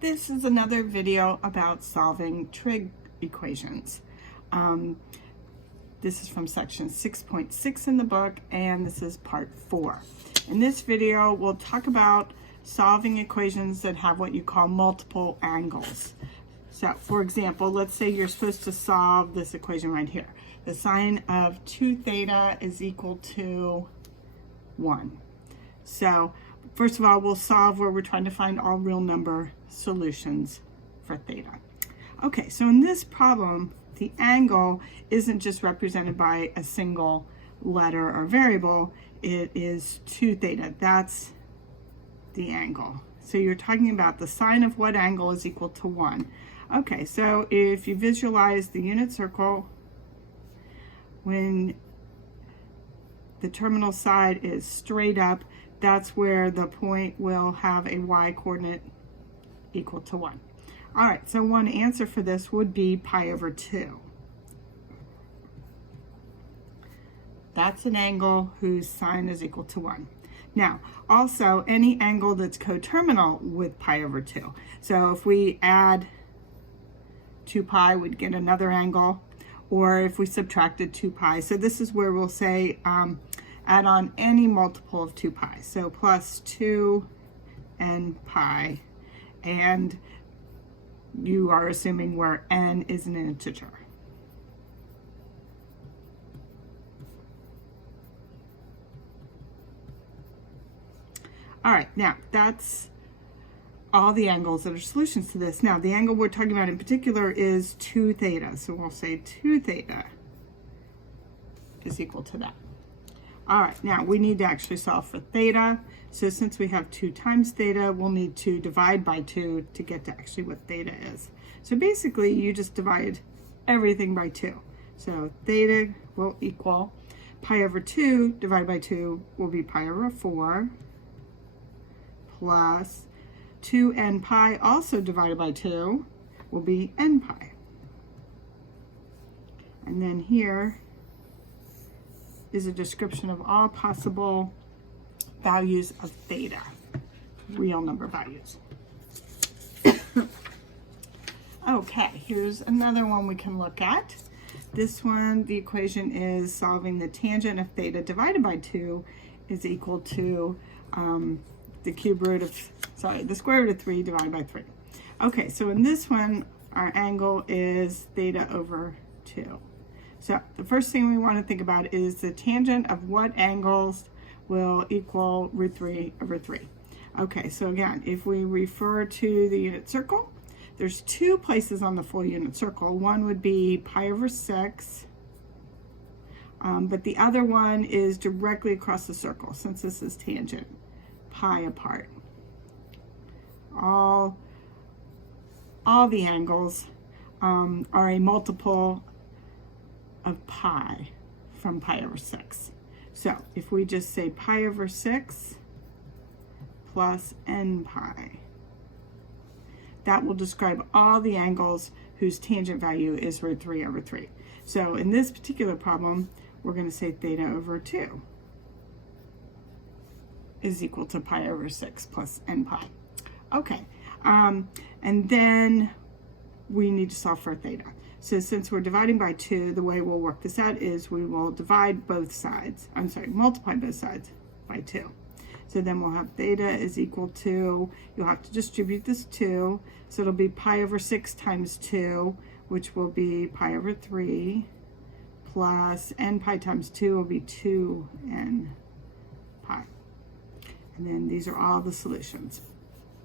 This is another video about solving trig equations. This is from section 6.6 in the book, and this is part 4. In this video, we'll talk about solving equations that have what you call multiple angles. So, for example, let's say you're supposed to solve this equation right here. The sine of 2 theta is equal to 1. So, first of all, we'll solve where we're trying to find all real number solutions for theta. Okay, so in this problem, the angle isn't just represented by a single letter or variable. It is 2 theta. That's the angle. So you're talking about the sine of what angle is equal to 1. Okay, so if you visualize the unit circle, when the terminal side is straight up, that's where the point will have a y-coordinate equal to 1. All right, so one answer for this would be pi over 2. That's an angle whose sine is equal to 1. Now, also, any angle that's coterminal with pi over 2. So if we add 2 pi, we'd get another angle, or if we subtracted 2 pi. So this is where we'll say add on any multiple of 2 pi. So plus 2n pi, and you are assuming where n is an integer. All right, now that's all the angles that are solutions to this. Now, the angle we're talking about in particular is 2 theta. So we'll say 2 theta is equal to that. All right, now we need to actually solve for theta. So since we have 2 times theta, we'll need to divide by 2 to get to actually what theta is. So basically, you just divide everything by 2. So theta will equal pi over 2 divided by 2 will be pi over 4 plus 2n pi also divided by 2 will be n pi. And then here is a description of all possible values of theta, real number values. Okay, here's another one we can look at. This one, the equation is solving the tangent of theta divided by 2 is equal to the square root of 3 divided by 3. Okay, so in this one, our angle is theta over 2. So the first thing we want to think about is the tangent of what angles will equal root 3 over 3. Okay, so again, if we refer to the unit circle, there's 2 places on the full unit circle. One would be pi over 6, but the other one is directly across the circle, since this is tangent, pi apart. All the angles are a multiple of pi from pi over 6. So if we just say pi over 6 plus n pi, that will describe all the angles whose tangent value is root 3 over 3. So in this particular problem, we're going to say theta over 2 is equal to pi over 6 plus n pi. Okay, and then we need to solve for theta. So since we're dividing by 2, the way we'll work this out is we will divide both sides, multiply both sides by 2. So then we'll have theta is equal to, you'll have to distribute this 2, so it'll be pi over 6 times 2, which will be pi over 3, plus n pi times 2 will be 2n pi. And then these are all the solutions.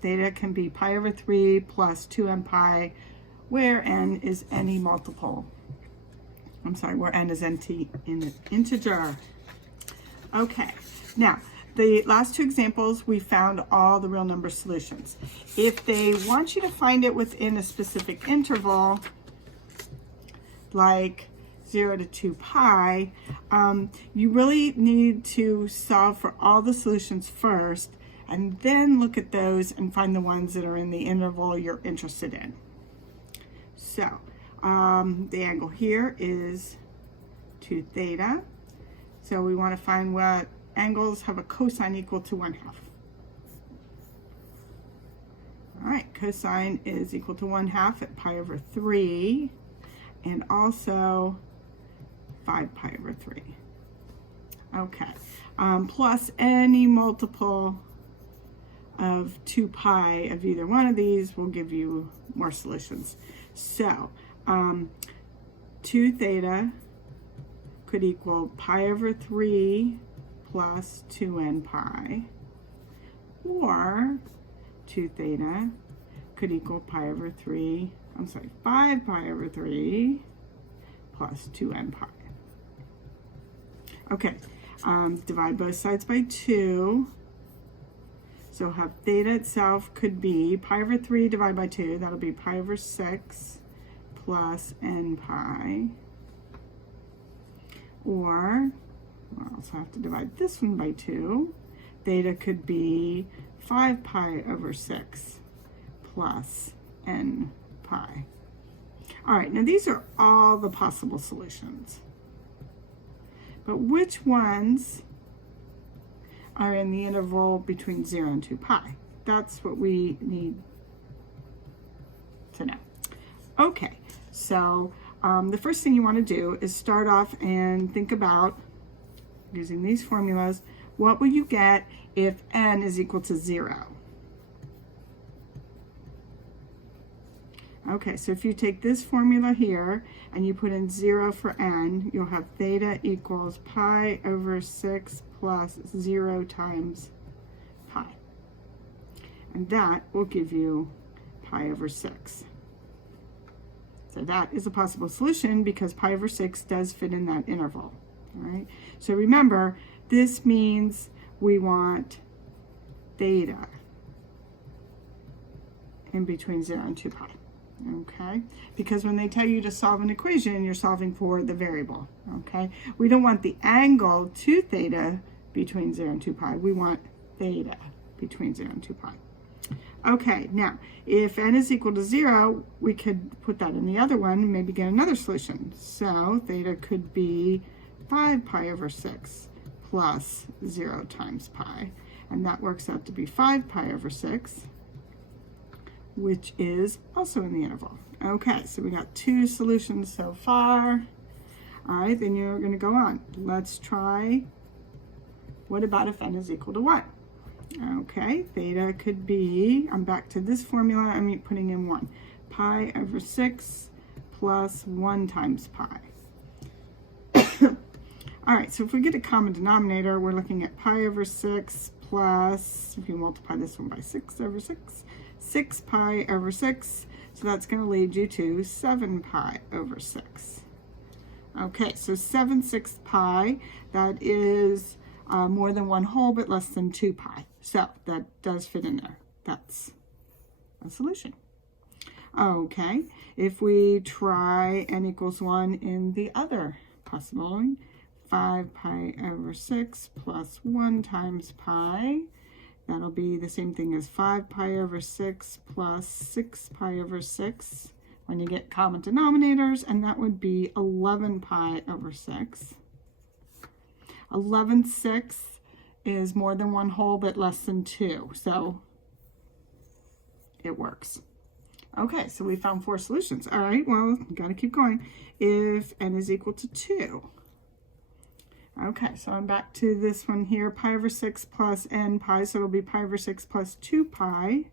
Theta can be pi over 3 plus 2n pi, where n is any multiple. Where n is an integer. Okay, now the last 2 examples, we found all the real number solutions. If they want you to find it within a specific interval, like 0 to 2 pi, you really need to solve for all the solutions first, and then look at those and find the ones that are in the interval you're interested in. So the angle here is 2 theta. So we want to find what angles have a cosine equal to 1/2. All right, cosine is equal to 1/2 at pi over 3, and also 5 pi over 3. Okay, plus any multiple of 2 pi of either one of these will give you more solutions. So 2 theta could equal pi over 3 plus 2n pi, or 2 theta could equal 5 pi over 3 plus 2n pi. Okay, divide both sides by 2. So have theta itself could be pi over 3 divided by 2. That'll be pi over 6 plus n pi. Or, we'll also have to divide this one by 2. Theta could be 5 pi over 6 plus n pi. All right, now these are all the possible solutions. But which ones are in the interval between 0 and 2 pi? That's what we need to know. Okay, so the first thing you want to do is start off and think about, using these formulas, what will you get if n is equal to 0? Okay, so if you take this formula here and you put in 0 for n, you'll have theta equals pi over 6 plus 0 times pi. And that will give you pi over 6. So that is a possible solution because pi over 6 does fit in that interval. All right, so remember, this means we want theta in between 0 and 2 pi. Okay, because when they tell you to solve an equation, you're solving for the variable. Okay, we don't want the angle to theta between 0 and 2 pi. We want theta between 0 and 2 pi. Okay, now if n is equal to 0, we could put that in the other one and maybe get another solution. So theta could be 5 pi over 6 plus 0 times pi, and that works out to be 5 pi over 6, which is also in the interval. Okay, so we got 2 solutions so far. All right, then you're going to go on. Let's try, what about if n is equal to 1? Okay, theta could be, I'm back to this formula, I'm putting in 1. Pi over 6 plus 1 times pi. All right, so if we get a common denominator, we're looking at pi over 6 plus, if you multiply this one by 6 over 6, 6 pi over 6, so that's going to lead you to 7 pi over 6. Okay, so 7/6 pi, that is more than 1 whole but less than 2 pi. So that does fit in there. That's a solution. Okay, if we try n equals 1 in the other possibility, 5 pi over 6 plus 1 times pi, that'll be the same thing as 5 pi over 6 plus 6 pi over 6 when you get common denominators, and that would be 11 pi over 6. 11/6 is more than 1 whole but less than 2, so it works. Okay, so we found 4 solutions. All right, well, got to keep going. If n is equal to 2. Okay, so I'm back to this one here, pi over 6 plus n pi, so it'll be pi over 6 plus 2 pi.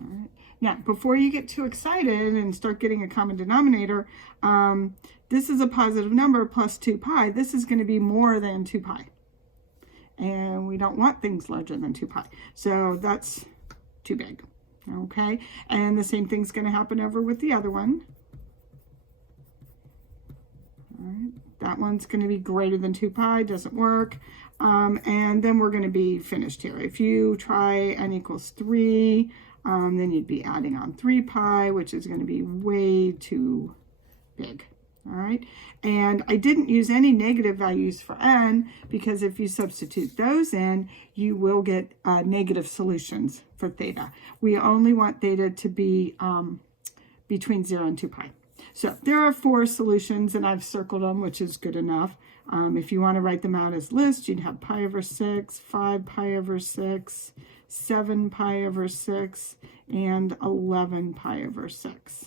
All right. Now, before you get too excited and start getting a common denominator, this is a positive number plus 2 pi. This is going to be more than 2 pi. And we don't want things larger than 2 pi. So that's too big. Okay, and the same thing's going to happen over with the other one. All right. That one's going to be greater than 2 pi, doesn't work. And then we're going to be finished here. If you try n equals 3, then you'd be adding on 3 pi, which is going to be way too big. All right, and I didn't use any negative values for n because if you substitute those in, you will get negative solutions for theta. We only want theta to be between 0 and 2 pi. So there are 4 solutions, and I've circled them, which is good enough. If you want to write them out as lists, you'd have pi over 6, 5 pi over 6, 7 pi over 6, and 11 pi over 6.